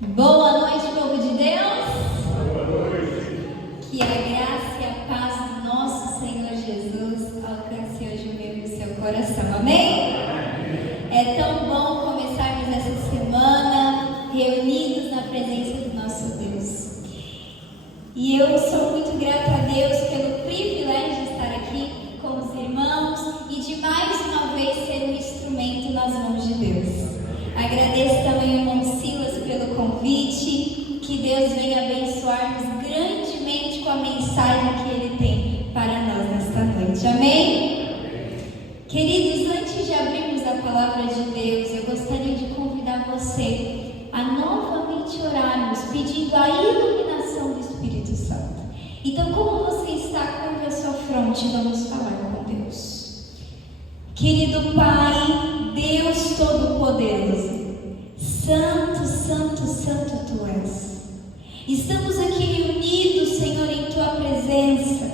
Boa noite, povo de Deus. Boa noite. Que a graça e a paz do nosso Senhor Jesus alcance hoje o meu e o seu coração. Amém? É tão bom começarmos essa semana reunidos na presença do nosso Deus. E eu sou muito grata a Deus pelo privilégio de estar aqui com os irmãos e de mais uma vez ser um instrumento nas mãos de Deus. Agradeço também ao irmão Silas pelo convite, que Deus venha abençoar-nos grandemente com a mensagem que Ele tem para nós nesta noite. Amém? Queridos, antes de abrirmos a palavra de Deus, eu gostaria de convidar você a novamente orarmos, pedindo a iluminação do Espírito Santo. Então, como você está, curva a sua fronte, vamos falar com Deus. Querido Pai, Deus Todo-Poderoso, Santo, Santo, Santo Tu és. Estamos aqui reunidos, Senhor, em Tua presença,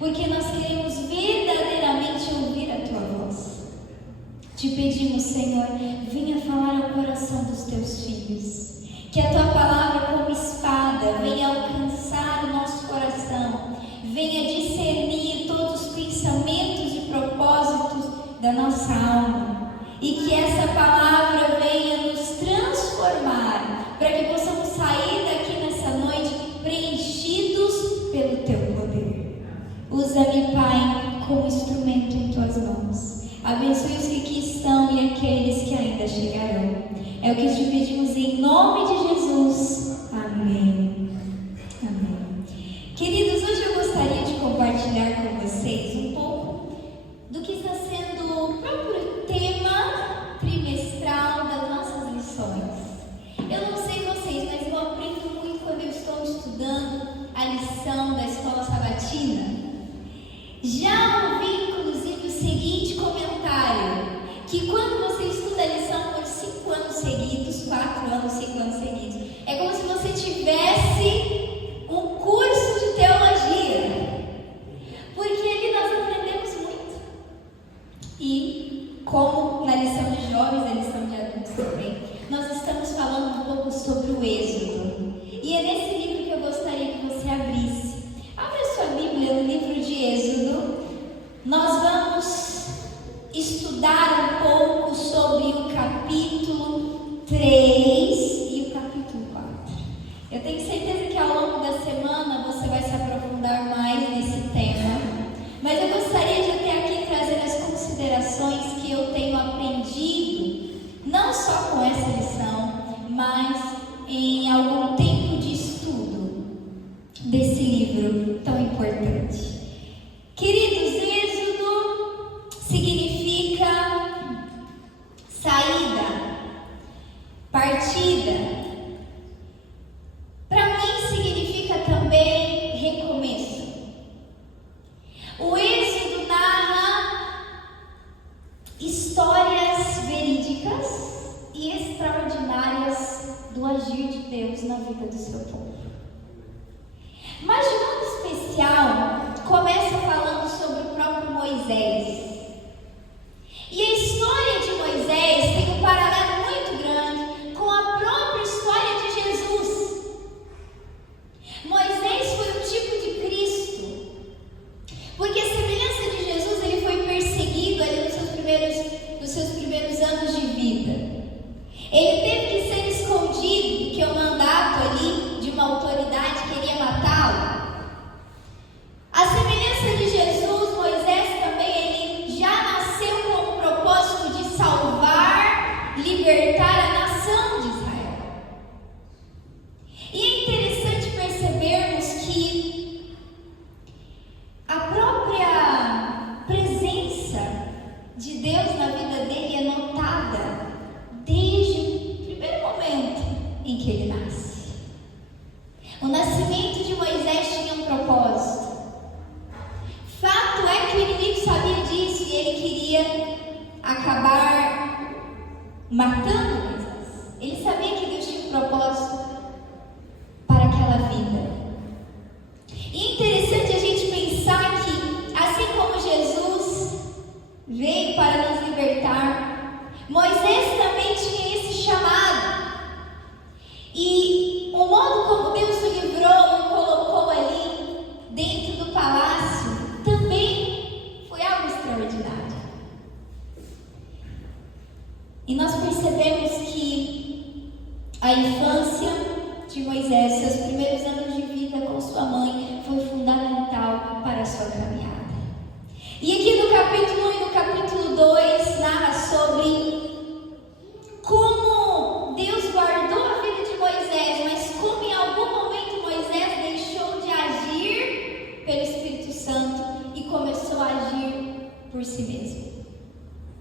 porque nós queremos verdadeiramente ouvir a Tua voz. Te pedimos, Senhor, venha falar ao coração dos Teus filhos, que a Tua palavra como espada venha alcançar o nosso coração, venha discernir todos os pensamentos e propósitos da nossa alma, e que essa palavra venha nos transformar, para que possamos sair daqui nessa noite preenchidos pelo Teu poder. Usa-me, Pai, como instrumento em Tuas mãos. Abençoe os que aqui estão e aqueles que ainda chegarão. É o que te pedimos em nome de Jesus. Amém. Amém. Queridos, hoje eu gostaria de compartilhar com vocês um pouco do que está sendo o próprio tema trimestral das nossas lições. Eu não sei vocês, mas eu aprendo muito quando eu estou estudando a lição da escola sabatina. Já ouvi, inclusive, o seguinte comentário, que quando você estuda a lição por 5 anos seguidos, 4 anos, 5 anos seguidos, é como se você tivesse um curso de teologia, porque ali nós aprendemos muito. E, como na lição de jovens, a lição de adultos também, nós estamos falando um pouco sobre o Êxodo. E é nesse livro que eu gostaria que você abrisse. Abra sua Bíblia no livro de Êxodo. Nós vamos estudar um pouco sobre o capítulo 3 e o capítulo 4. Eu tenho certeza que ao longo da semana você vai se aprofundar mais nesse tema. Mas eu gostaria de até aqui trazer as considerações que eu tenho aprendido, não só com essa lição, mas em algum tempo de estudo desse livro tão importante. Queridos, Êxodo significa saída, partida. Para mim significa também recomeço. O Êxodo narra histórias verídicas e extraordinárias do agir de Deus na vida do seu povo. Mas de modo especial, começa falando sobre o próprio Moisés. E a história de Moisés tem um paralelo muito grande com a própria história de Jesus. Moisés foi o tipo de Cristo, porque a semelhança de Jesus, ele foi perseguido ali nos seus primeiros anos de vida. Ele teve que ser escondido, porque o mandato ali de uma autoridade queria matá-lo. A semelhança de Jesus, Moisés também, ele já nasceu com o propósito de salvar, libertar a nação de Israel. E é interessante percebermos que a própria presença de Deus na vida dele é notada desde o primeiro momento em que ele nasce. O nascimento de Moisés tinha um propósito. Fato é que o inimigo sabia disso e ele queria acabar matando Moisés. Ele sabia que Deus tinha um propósito para aquela vida. E é interessante a gente pensar que, assim como Jesus veio para nos libertar, Moisés também tinha esse chamado. E nós percebemos que a infância de Moisés, seus primeiros anos de vida com sua mãe, foi fundamental para a sua caminhada. E aqui no capítulo 1 e no capítulo 2 narra sobre como Deus guardou a vida de Moisés, mas como em algum momento Moisés deixou de agir pelo Espírito Santo e começou a agir por si mesmo.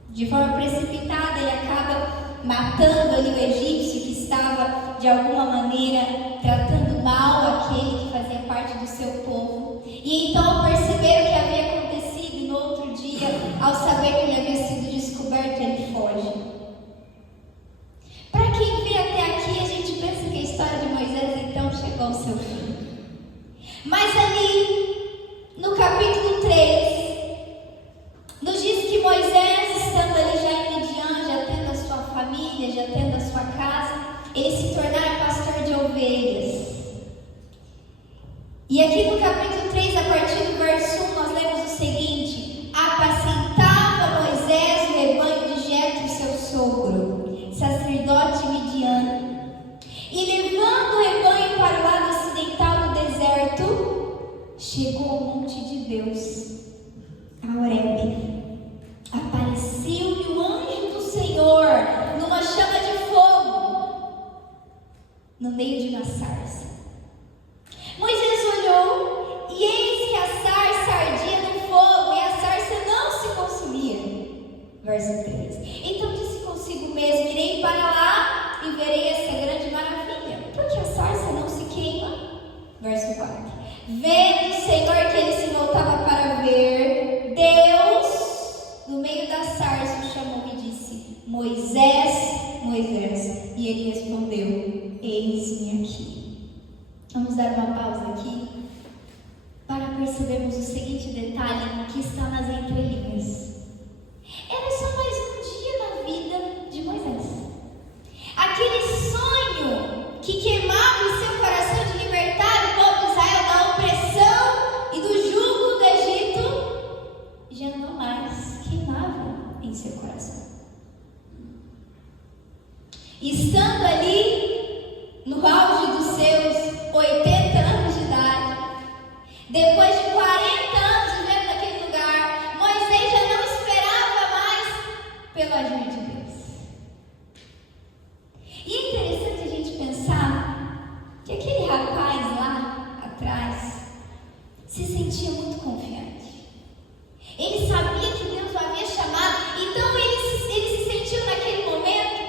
De forma precipitada, ele acaba matando ali o egípcio que estava de alguma maneira tratando mal aquele que fazia parte do seu povo. E então perceberam o que havia acontecido, e no outro dia, ao saber que ele havia sido descoberto, ele foge. Para quem vê até aqui, a gente pensa que a história de Moisés então chegou ao seu fim. Mas ali, no capítulo 3, nos diz que Moisés, estando ali já em Midian, já tendo a sua família, já tendo a sua casa, ele se tornara pastor de ovelhas. E aqui no capítulo 3, a partir do verso 1, nós lemos o seguinte: apacentava Moisés o rebanho de Jetro, seu sogro, sacerdote midiano, e levando o rebanho para o lado ocidental do deserto, chegou ao monte de Deus, a Horebe. Apareceu-lhe o anjo do Senhor numa chama de fogo, no meio de uma sarça. Moisés olhou, e eis que a sarça ardia no fogo, e a sarça não se consumia. Verso 3. Então disse consigo mesmo: irei para lá e verei essa grande maravilha, porque a sarça não se queima. Verso 4. Vendo o Senhor que ele se voltava para ver, Deus, no meio da sarça, o chamou e disse: Moisés, Moisés. E ele respondeu: eis-me aqui. Vamos dar uma pausa aqui para percebermos o seguinte detalhe que está nas entrelinhas. Era só mais um dia na vida de Moisés. Aquele sonho que queimava em seu coração de libertar o povo de Israel da opressão e do jugo do Egito já não mais queimava em seu coração. Estando ali no auge dos seus 80 anos de idade, depois de 40 anos vivendo naquele lugar, Moisés já não esperava mais pelo agir de Deus. E é interessante a gente pensar que aquele rapaz lá atrás se sentia muito confiante. Ele sabia que Deus o havia chamado, então ele se sentiu naquele momento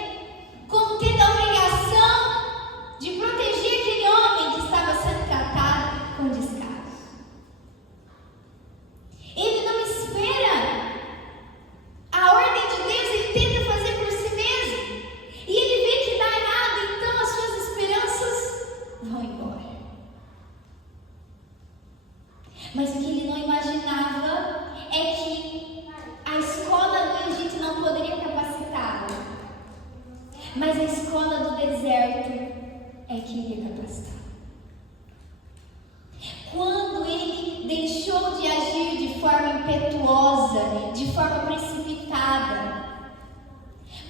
como tendo a obrigação de proteger aquele homem que estava sendo tratado com descaso. Ele não espera a ordem de Deus, ele tenta fazer por si mesmo. E ele vê que dá errado, então as suas esperanças vão embora. Mas o que ele não imaginava é que a escola do Egito não poderia capacitá-lo, mas a escola do deserto é que iria capacitar. Quando ele deixou de agir de forma impetuosa, de forma precipitada,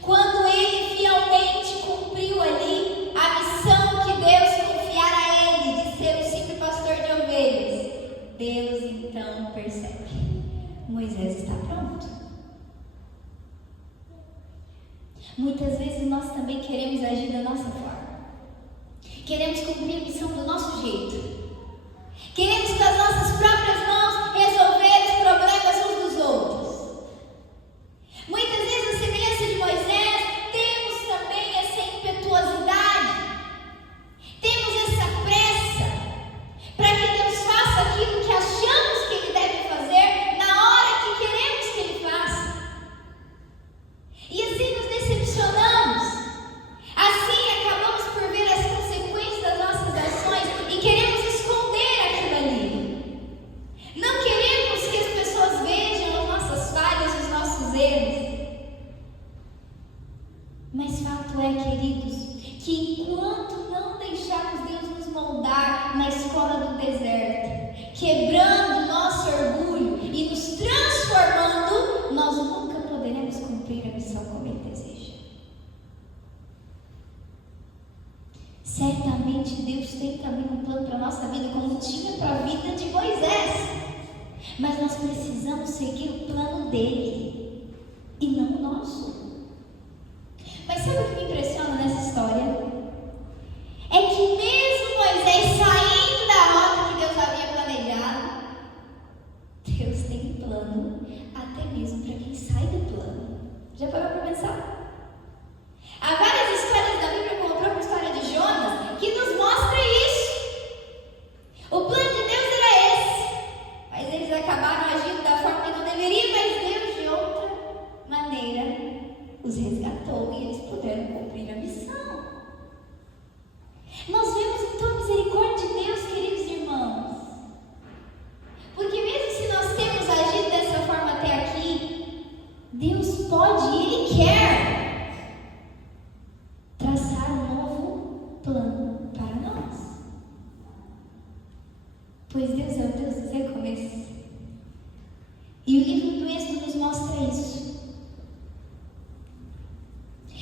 quando ele finalmente cumpriu ali a missão que Deus confiara a ele, de ser um simples pastor de ovelhas, Deus então percebe: Moisés está pronto. Muitas vezes nós também queremos agir da nossa forma. Queremos cumprir a missão do nosso jeito. Queremos com as nossas próprias mãos resolver os problemas uns dos outros. Muitas vezes, a semelhança de Moisés, temos também essa impetuosidade. Temos essa pressa para que Deus faça aquilo que achamos que Ele deve fazer na hora que queremos que Ele faça. E assim nos decepcionamos. Assim acabamos por ver as consequências das nossas ações e queremos esconder aquilo ali. Não queremos que as pessoas vejam as nossas falhas, os nossos erros. Mas fato é, queridos, que enquanto não deixarmos Deus nos moldar na escola do deserto, quebrando o nosso orgulho e nos transformando, nós nunca poderemos cumprir a missão como Ele deseja. Certamente Deus tem também um plano para a nossa vida, como tinha para a vida de Moisés. Mas nós precisamos seguir o plano dele e não o nosso. Mas sabe o que me impressiona nessa história? É que mesmo Moisés saindo da rota que Deus havia planejado, Deus tem um plano até mesmo para quem sai do plano. Já parou para pensar? Há várias histórias da Bíblia, como a própria história de Jonas, que nos mostra isso. O plano de Deus era esse, mas eles acabaram agindo da forma que não deveriam, mas Deus de outra maneira os resgatou e eles puderam cumprir a missão. Nós vemos então a misericórdia de Deus, queridos irmãos, porque mesmo se nós temos agido dessa forma até aqui, Deus pode e Ele quer traçar um novo plano para nós. Pois Deus é o Deus dos recomeços. E o livro do Êxodo nos mostra isso.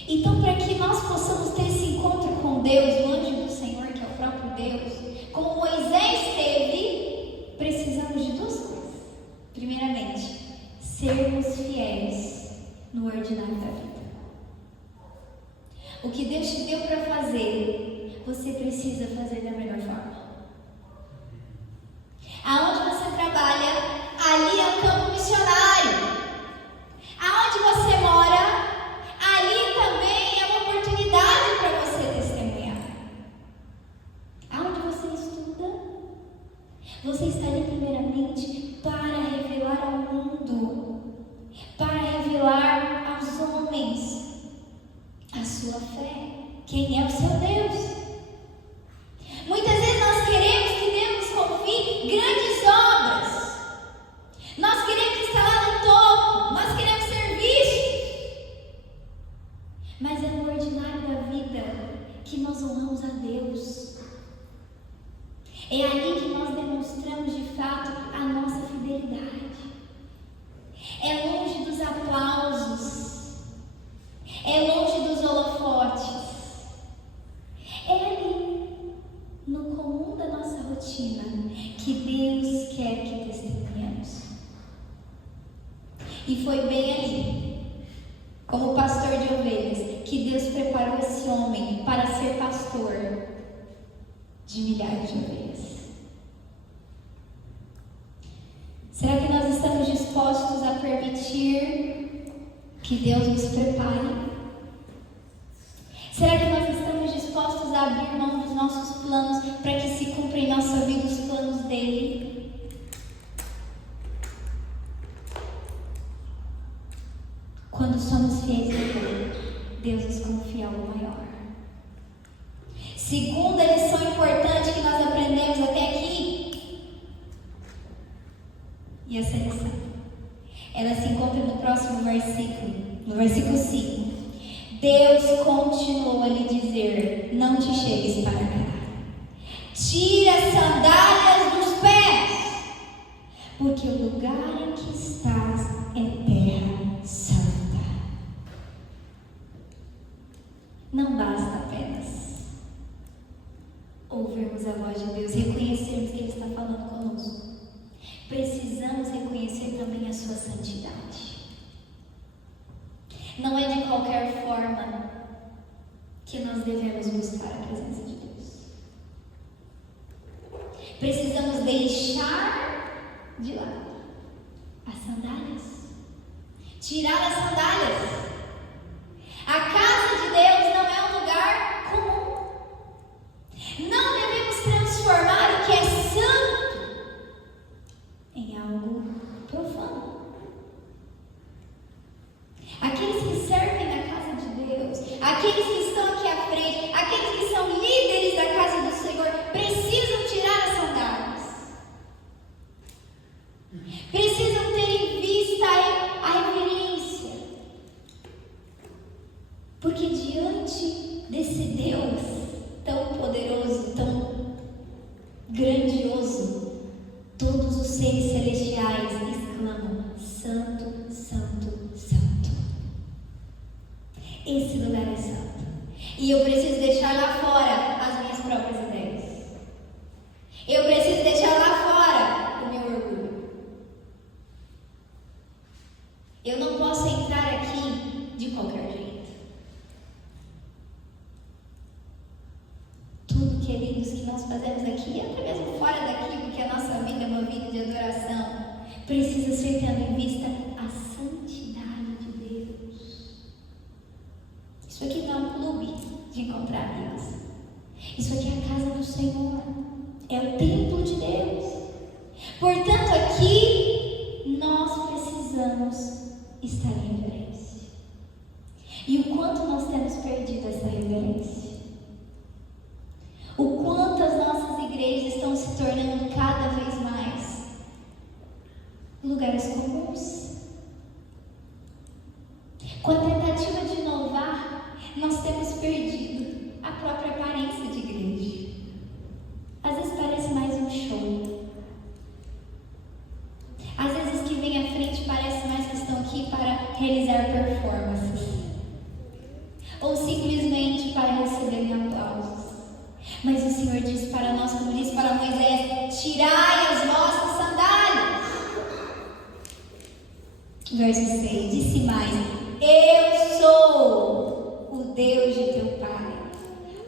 Então, para que nós possamos ter esse encontro com Deus, o anjo do Senhor, que é o próprio Deus, como Moisés teve, precisamos de duas coisas. Primeiramente, sermos fiéis no ordinário da vida. O que Deus te deu para fazer, você precisa fazer da melhor forma. Aonde você trabalha, ali é o campo missionário. Aonde você mora, ali também é uma oportunidade para você testemunhar. Aonde você estuda, você está ali primeiramente para revelar ao mundo, para revelar aos homens a sua fé, quem é o seu Deus. Muitas vezes nós queremos que Deus nos confie grandes obras, nós queremos estar lá no topo, nós queremos ser vistos, mas é no ordinário da vida que nós honramos a Deus. É ali que nós demonstramos de fato a nossa fidelidade. É longe dos aplausos, é longe dos holofotes. É ali, no comum da nossa rotina, que Deus quer que testemunhemos. E foi bem ali, como pastor de ovelhas, que Deus preparou esse homem para ser pastor de milhares de ovelhas. Será que nós estamos dispostos a permitir que Deus nos prepare? Será que nós estamos dispostos a abrir mão dos nossos planos para que se cumpra em nossa vida os planos dele? Quando somos fiéis a Deus, Deus nos confia algo maior. Segunda lição importante que nós aprendemos até aqui, e essa lição, ela se encontra no próximo versículo, no versículo 5. Deus continuou a lhe dizer: não te chegues para cá, tira as sandálias dos pés, porque o lugar em que estás é terra santa. Não basta apenas ouvirmos a voz de Deus, reconhecermos que Ele está falando conosco. Precisamos reconhecer também a sua santidade. Não é de qualquer forma que nós devemos buscar a presença de Deus. Precisamos deixar de lado as sandálias, tirar as sandálias. A casa de Deus não é um lugar comum. Não devemos transformar o que é santo em algo profano. Aqueles que servem na casa de Deus, aqueles que estão aqui à frente, aqueles que são líderes da casa do Senhor, precisam tirar as sandálias. Precisam ter em vista a reverência. Porque diante desse Deus tão poderoso, tão grandioso, todos os seres celestiais exclamam: Santo, Santo, Santo. Esse lugar é santo. E eu preciso deixar lá fora as minhas nós fazemos aqui, até mesmo fora daqui, porque a nossa vida é uma vida de adoração, precisa ser tendo em vista a santidade de Deus. Isso aqui não é um clube de encontrar amigos. Isso aqui é a casa do Senhor. É o templo de Deus. Portanto, aqui nós precisamos estar em reverência. E o quanto nós temos perdido essa reverência. O quanto as nossas igrejas estão se tornando cada vez mais lugares comuns. Com a tentativa de inovar, nós temos perdido a própria aparência de igreja. Às vezes parece mais um show. Às vezes os que vêm à frente parece mais que estão aqui para realizar performances. Ou simplesmente para receberem aplausos. Mas o Senhor diz para nós, como disse para Moisés: tirai as vossas sandálias. Verso 6, disse mais: eu sou o Deus de teu pai,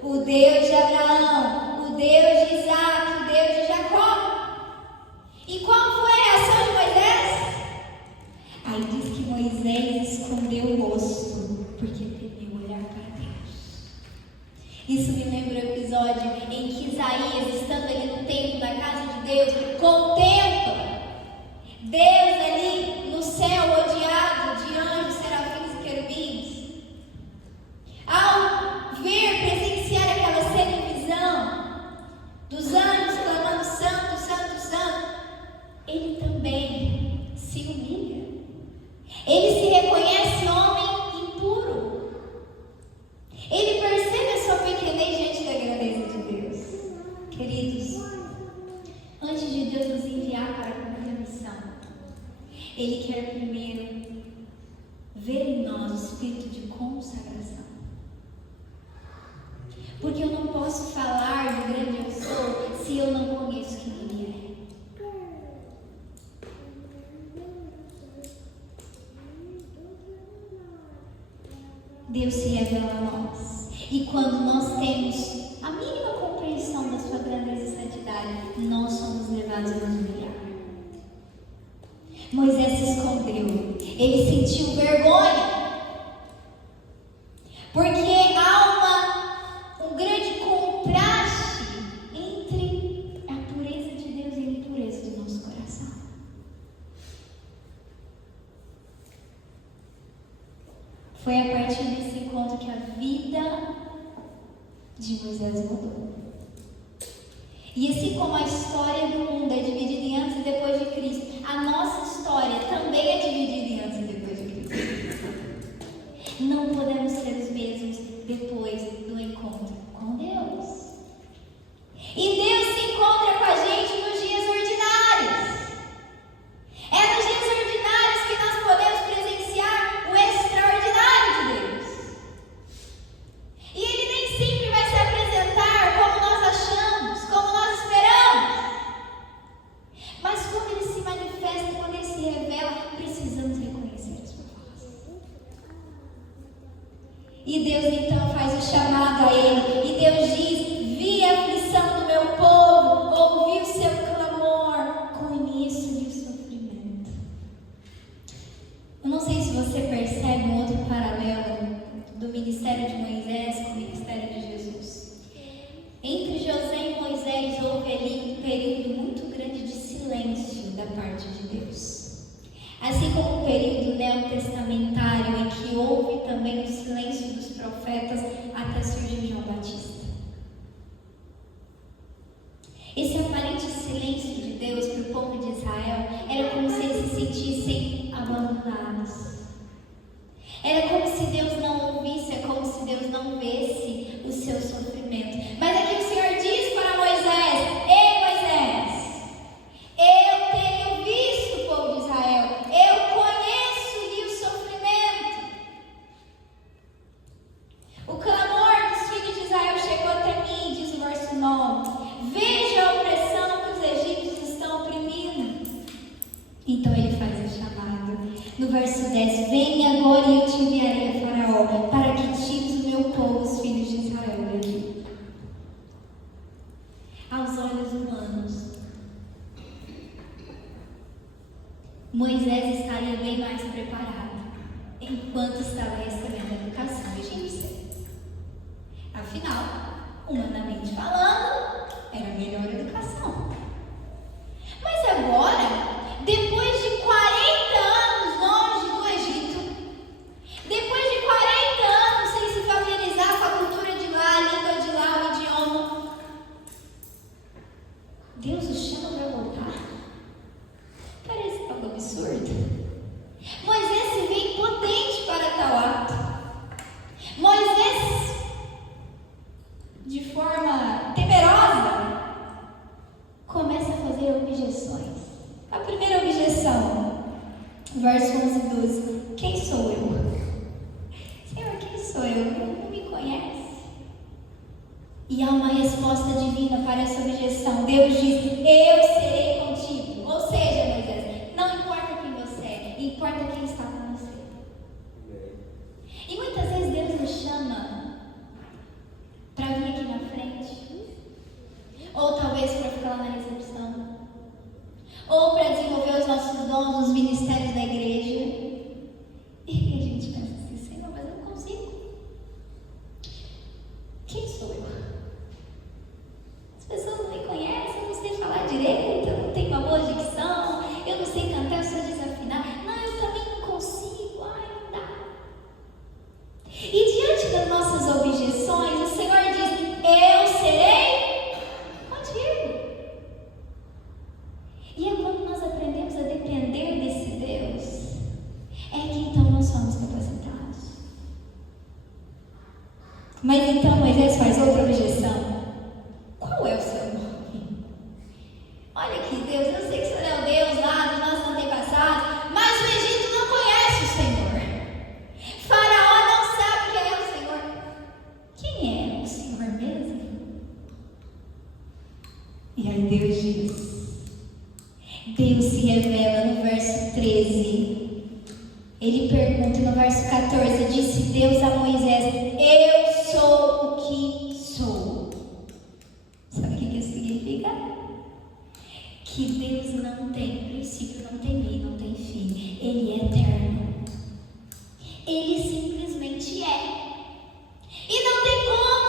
o Deus de Abraão, o Deus de Isaac, o Deus de Jacó. E qual foi a reação de Moisés? Aí diz que Moisés escondeu o rosto, porque temeu olhar para Deus. Isso me lembra o episódio em que Isaías, estando ali no templo da casa de Deus, contempla Deus ali no céu, rodeado de anjos, serafins e querubins. Ao ver, presenciar aquela cena em visão, dos anjos clamando santo, santo, santo, ele também se humilha. Ele se reconhece homem impuro. Ele percebe a sua pequenez diante da grandeza de Deus. Queridos, antes de Deus nos enviar para cumprir a missão, Ele quer primeiro ver em nós o espírito de consagração. Porque eu não posso falar do grande eu sou se eu não conheço quem Ele é. Deus se revela a nós. E quando nós temos a mínima compreensão da sua grandeza e santidade, nós somos levados a nos humilhar. Moisés se escondeu. Ele sentiu vergonha. Porque há um grande contraste entre a pureza de Deus e a impureza do nosso coração. Foi a partir desse encontro que a vida de Moisés mudou. E assim como a história do mundo é dividida em antes e depois de Cristo, a nossa história também é dividida em antes e depois de Cristo. Não podemos ser os mesmos depois do encontro com Deus. E Deus se encontra com a gente nos dias ordinários. É nos dias ordinários que nós podemos presenciar o extraordinário de Deus. E Ele nem sempre vai se apresentar como nós achamos, como nós esperamos. Mas quando Ele se manifesta, quando Ele se revela, precisamos reconhecer as propostas. E Deus então faz o chamado a Ele. E Deus diz: vi a aflição do meu povo, ouvi o seu clamor, conheço-lhe o sofrimento. Eu não sei se você percebe um outro paralelo do ministério de Moisés com o ministério de Jesus. Entre José e Moisés houve ali um período muito grande de silêncio da parte de Deus. Assim como o período neotestamentário em que houve também o silêncio dos profetas até surgir João Batista. Esse aparente silêncio de Deus para o povo de Israel era como se eles se sentissem abandonados. Era como se Deus não ouvisse, é como se Deus não visse o seu sofrimento. Mas aqui o Senhor diz para Moisés: ei Moisés, eu tenho visto o povo de Israel, eu conheço-lhe o sofrimento. O clamor dos filhos de Israel chegou até mim, diz o verso 9. Veja a opressão que os egípcios estão oprimindo. Então ele faz o chamado. No verso 10, venha agora e eu te enviarei a Faraó, para que tires o meu povo, os filhos de Israel, daqui. enquanto estava recebendo a educação egípcia. Afinal, humanamente falando, era a melhor educação. Mas agora, depois de 40 anos longe do Egito, depois de 40 anos sem se familiarizar com a cultura de lá, a língua de lá, o idioma, Deus o chama para voltar? Parece algo absurdo. Moisés se vê impotente para tal ato. Moisés, de forma temerosa, começa a fazer objeções. A primeira objeção, verso 11 e 12. Quem sou eu? Senhor, quem sou eu? Não me conhece. E há uma resposta divina para essa objeção. Deus diz: eu serei contigo. Ou seja, Moisés, não importa quem você é, importa quem está com você. E muitas vezes Deus nos chama para vir aqui na frente, ou talvez para ficar lá na recepção, ou para desenvolver os nossos dons, os ministérios da igreja. E a gente pensa assim: Senhor, mas eu não consigo. Quem sou eu? As pessoas não me conhecem, eu não sei falar direito, eu não tenho uma boa dicção, eu não sei cantar, eu sou desafinar. Não, eu também não consigo, não dá. E diante das nossas objeções, o Senhor diz: eu serei contigo. E é quando nós aprendemos a depender desse Deus, é que então nós somos capacitados. Mas então Moisés faz outra objeção. Qual é o seu nome? Olha aqui, Deus, eu sei que o Senhor é o Deus lá dos nossos antepassados, mas o Egito não conhece o Senhor. Faraó não sabe quem é o Senhor. Quem é o Senhor mesmo? E aí Deus diz, Deus se revela no verso 13. Ele pergunta no verso 14, disse Deus a Moisés: eu sou o que sou. Sabe o que isso significa? Que Deus não tem princípio, não tem meio, não tem fim. Ele é eterno. Ele simplesmente é. E não tem como,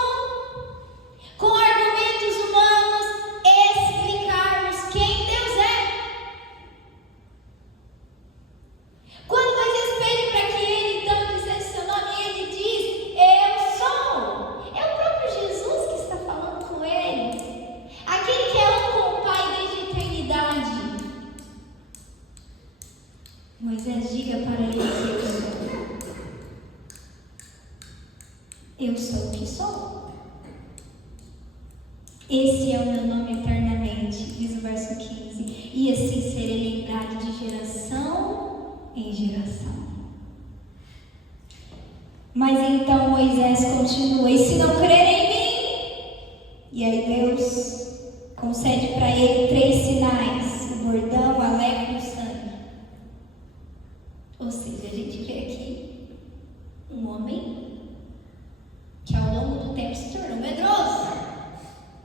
com argumentos humanos, explicarmos quem Deus é. Quando Moisés pede para que ele então dissesse seu nome, ele diz: eu sou. É o próprio Jesus que está falando com ele. Aquele que é um com o Pai desde a eternidade. Moisés, diga para ele que eu sou. Eu sou o que sou. Esse é o meu nome eternamente, diz o verso 15. E assim serei lembrado de geração em geração. Mas então Moisés continua: e se não crerem em mim? E aí Deus concede para ele 3 sinais: o bordão, a lepra e o sangue. Ou seja, a gente vê aqui um homem que ao longo do tempo se tornou medroso.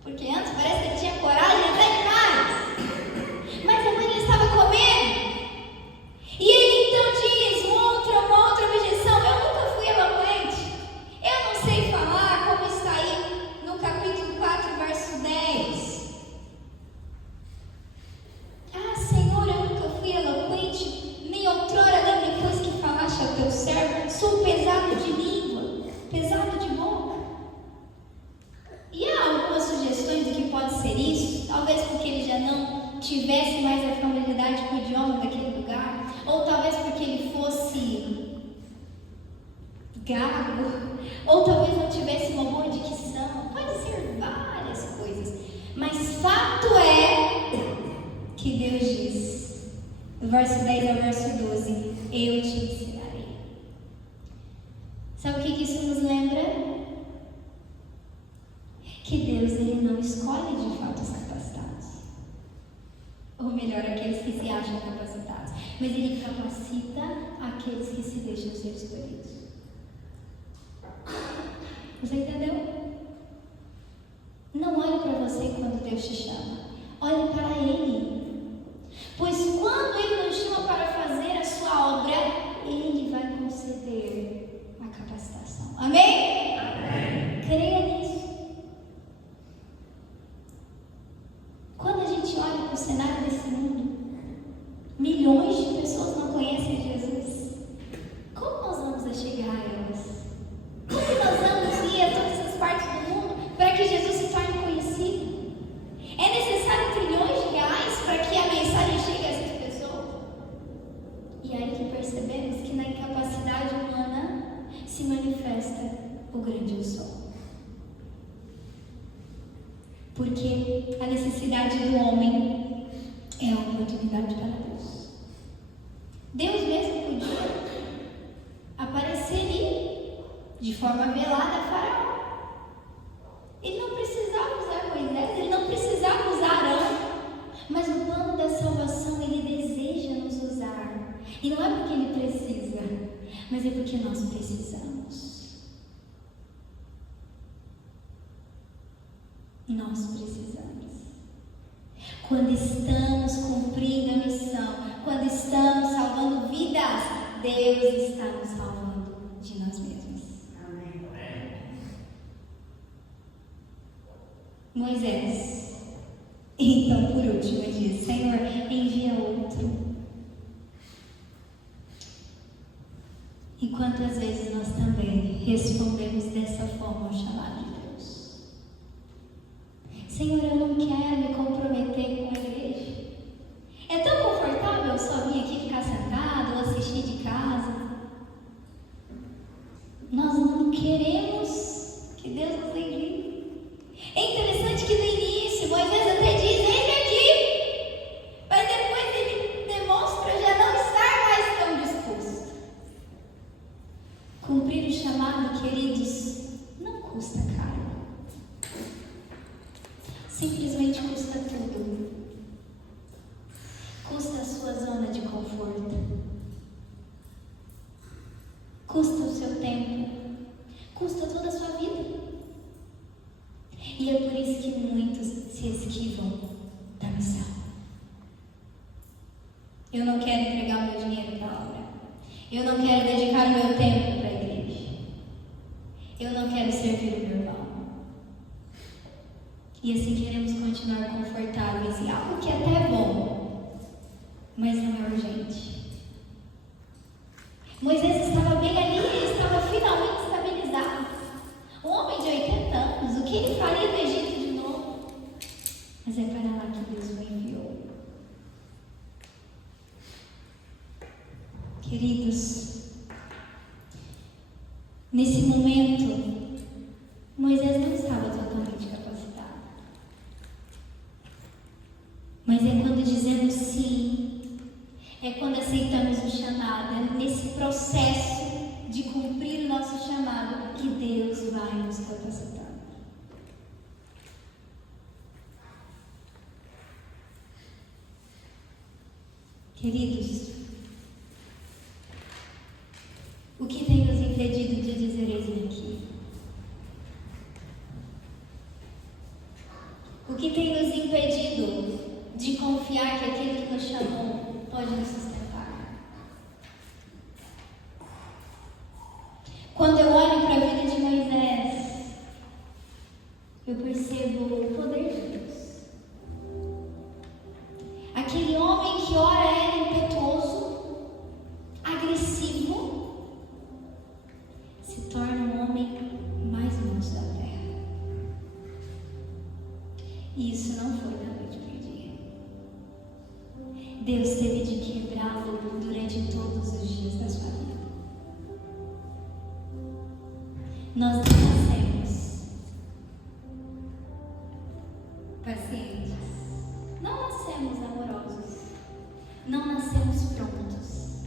Porque antes parece que ele tinha coragem até demais. Mas agora ele estava comendo. E ele então diz uma outra objeção: eu nunca fui eloquente. Eu não sei falar, como está aí no capítulo 4, verso 10. Ah, Senhor, eu nunca fui eloquente, nem outrora, nem depois que falaste ao teu servo. Sou pesado de língua, pesado de boca. E há algumas sugestões de que pode ser isso, talvez porque ele já não tivesse mais a familiaridade com o idioma daquele lugar, ou talvez porque ele fosse gago, ou talvez não tivesse uma boa dicção. Pode ser várias coisas, mas fato é que Deus diz, do verso 10 ao verso 12: eu te ensinarei. Sabe o que isso nos lembra? Que Deus, ele não escolhe de fato os capacitados, ou melhor, aqueles que se acham capacitados, mas ele capacita aqueles que se deixam ser escolhidos. Você entendeu? Não olhe para você quando Deus te chama, olhe para Ele, pois quando Ele nos chama para fazer a sua obra, Ele vai conceder chegar a elas. Como nós vamos ir a todas as partes do mundo para que Jesus se torne conhecido? É necessário trilhões de reais para que a mensagem chegue a essas pessoas? E é aí que percebemos que na incapacidade humana se manifesta o grande eu sou. Porque a necessidade do homem é uma oportunidade para Deus. Deus mesmo podia aparecer ali de forma velada a Faraó. Ele não precisava usar Moisés, ele não precisava usar Arão, mas no plano da salvação ele deseja nos usar. E não é porque ele precisa, mas é porque nós precisamos. Nós precisamos. Quando estamos cumprindo a missão, quando estamos salvando vidas, Deus está nos salvando de nós mesmos. Amém. Moisés, então por último, diz: Senhor, envia outro. E quantas vezes nós também respondemos dessa forma ao chamado de Deus? Senhor, eu não quero me comprometer com a igreja. É tão confortável só vir aqui ficar sentado ou assistir de casa. Nós não queremos que Deus nos envie. É interessante que no início Moisés até diz: vem aqui. Mas depois ele demonstra já não estar mais tão disposto. Cumprir o chamado, queridos, não custa caro. Simplesmente custa tudo. Custa a sua zona de conforto. Custa o seu tempo. Custa toda a sua vida. E é por isso que muitos se esquivam da missão. Eu não quero entregar o meu dinheiro para a obra. Eu não quero dedicar o meu tempo para a igreja. Eu não quero servir o meu irmão. E assim queremos continuar confortáveis em algo que até é bom, mas não é urgente. Moisés estava bem ali, ele estava finalmente estabilizado. Um homem de 80 anos, o que ele faria no Egito de novo? Mas é para lá que Deus o enviou. Queridos, nesse momento, Moisés não estava totalmente capacitado. Mas é quando dizemos sim, é quando aceitamos o chamado, é nesse processo de cumprir o nosso chamado que Deus vai nos capacitando. Queridos, o que tem nos impedido de dizer eis-me aqui? O que tem nos impedido de confiar que aquele que nos chamou pode nos sustentar? Quando eu olho para a vida de Moisés, eu percebo o poder de Deus. Aquele homem que ora era impetuoso, agressivo, se torna um homem mais manso da terra. E isso não foi da noite para o dia. Deus teve de quebrá-lo durante todos os dias da sua vida. Nós não nascemos pacientes, não nascemos amorosos, não nascemos prontos.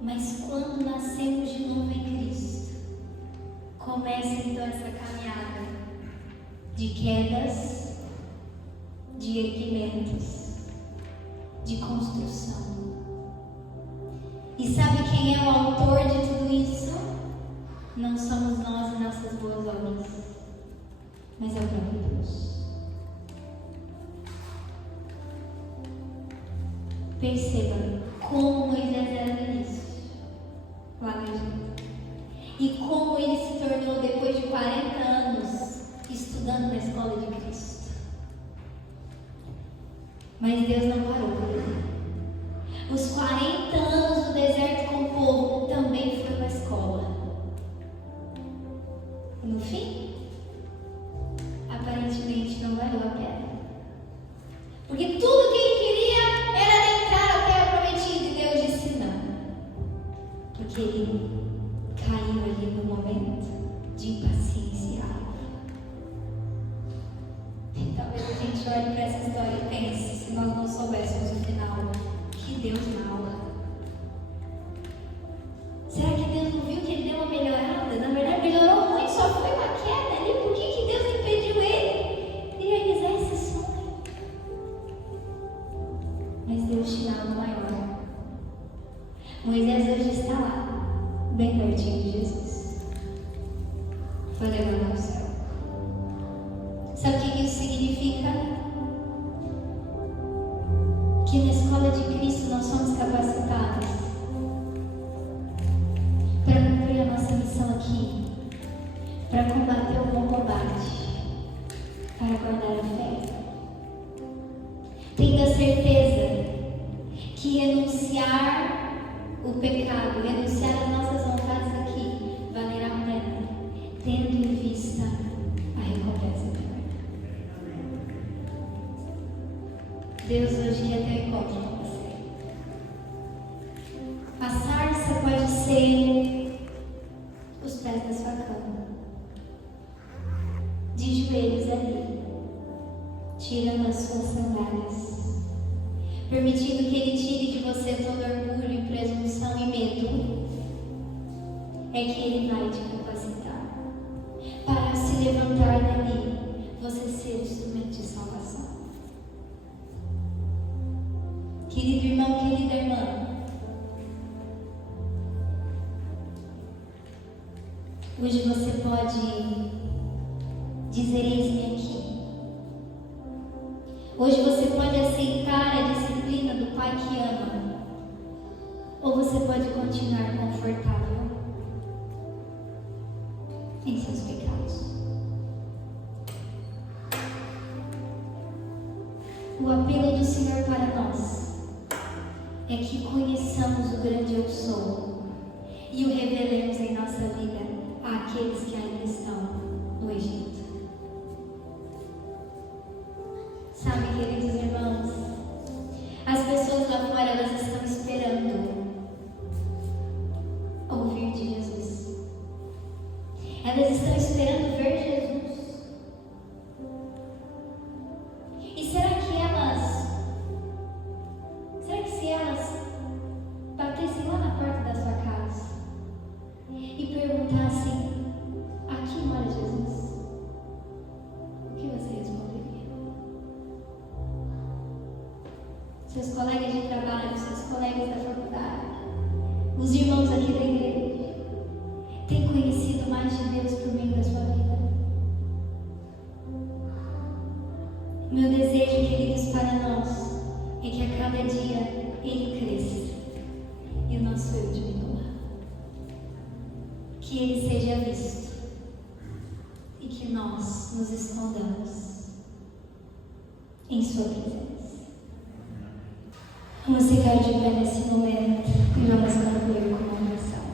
Mas quando nascemos de novo em Cristo, começa então essa caminhada de quedas, de erguimentos, de construção. E sabe quem é o autor de tudo isso? Não somos nós e nossas boas obras, mas é o próprio Deus. Perceba como Moisés era no início, lá no Egito, e como ele se tornou depois de 40 anos estudando na escola de Cristo. Mas Deus não parou. Os 40 anos do deserto com que ele caiu ali no momento de impaciência. E talvez a gente olhe para essa história e pense, se nós não soubéssemos o final, que Deus mal. Será que Deus não viu que ele deu uma melhorada? Na verdade, melhorou muito, só foi uma queda ali. Por que Deus impediu ele de realizar esse sonho? Mas Deus tinha algo maior. Moisés hoje está lá, bem pertinho de Jesus. Foi levado ao céu. Sabe o que isso significa? Que na escola de Cristo nós somos capacitados para cumprir a nossa missão aqui, para combater o bom combate, para guardar a fé. Tenha certeza que renunciar o pecado, renunciar as nossas vontades aqui, valerá a pena, tendo em vista a recompensa eterna. Deus hoje quer ter um encontro com você. A sarça pode ser os pés da sua cama, de joelhos ali, tirando as suas sandálias, permitindo que Ele tire de você todo orgulho e presunção e medo. É que Ele vai te capacitar para se levantar dali, você ser instrumento de salvação. Querido irmão, querida irmã, hoje você pode dizer: eis-me aqui. Hoje você pode aceitar a disciplina do Pai que ama, ou você pode continuar confortável em seus pecados. O apelo do Senhor para nós é que conheçamos o grande Eu Sou e o revelemos em nossa vida àqueles que ainda estão no Egito. Sabe, queridos irmãos, as pessoas lá fora, elas estão esperando ouvir de Jesus. Elas estão esperando ver Jesus. E será que se elas batessem lá na porta da sua casa e perguntassem: aqui mora Jesus? O que você responderia? Seus colegas de trabalho, seus colegas da faculdade, os irmãos aqui da igreja, têm conhecido mais de Deus por meio da sua vida? Meu desejo, queridos, para nós é que a cada dia Ele cresça e o nosso eu diminua. Que Ele seja visto e que nós nos escondamos em Sua presença. Vamos ficar de pé nesse momento e vamos concluir com uma oração.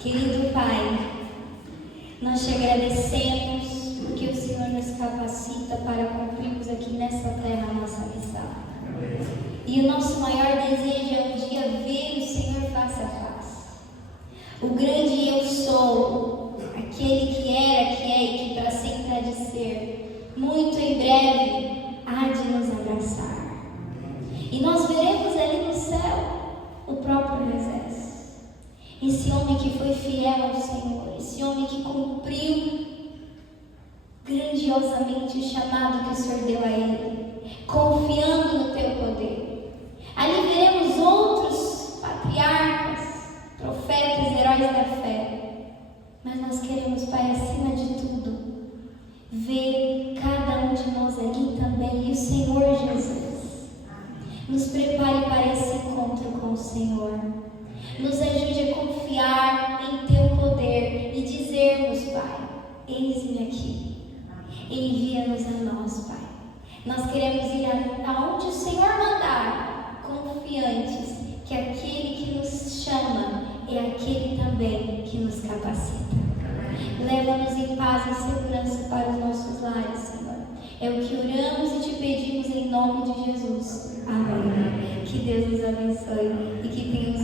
Querido Pai, nós te agradecemos porque o Senhor nos capacita para cumprirmos aqui nessa terra a nossa missão. E o nosso maior desejo é um dia ver o Senhor face a face. O grande Eu Sou, aquele que era, que é e que para sempre há de ser, muito em breve há de nos abraçar. E nós veremos ali no céu o próprio Moisés. Esse homem que foi fiel ao Senhor, esse homem que cumpriu grandiosamente o chamado que o Senhor deu a ele, confiando no teu poder. Ali veremos outros patriarcas, profetas, heróis da fé. Mas nós queremos, Pai, acima de tudo, ver cada um de nós ali também. E o Senhor Jesus nos prepare para esse encontro com o Senhor. Nos ajude a confiar em teu poder e dizermos, Pai: eis-me aqui. Envia-nos a nós, Pai. Nós queremos ir aonde o Senhor mandar, confiantes que aquele que nos chama é aquele também que nos capacita. Leva-nos em paz e segurança para os nossos lares, Senhor. É o que oramos e te pedimos em nome de Jesus. Amém. Que Deus nos abençoe e que tenhamos